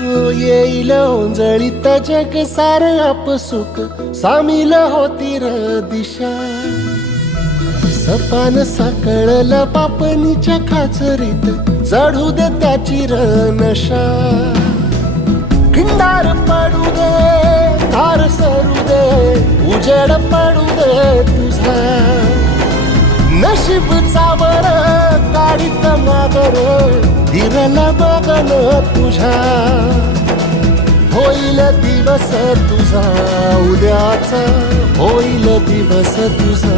येईल ओंजळीत जग सार आपसुक सामील होती र दिशा. सपान साकळला पापणीच्या खाचरीत चढू दे त्याची र नशा. खिंडार पडू दे धार सरू दे उजेड पडू दे तुझा. नशीब चावर काढीत मागर धीरला बघन तुझ्या. होईल दिवस तुझा उद्याचा होईल दिवस तुझा.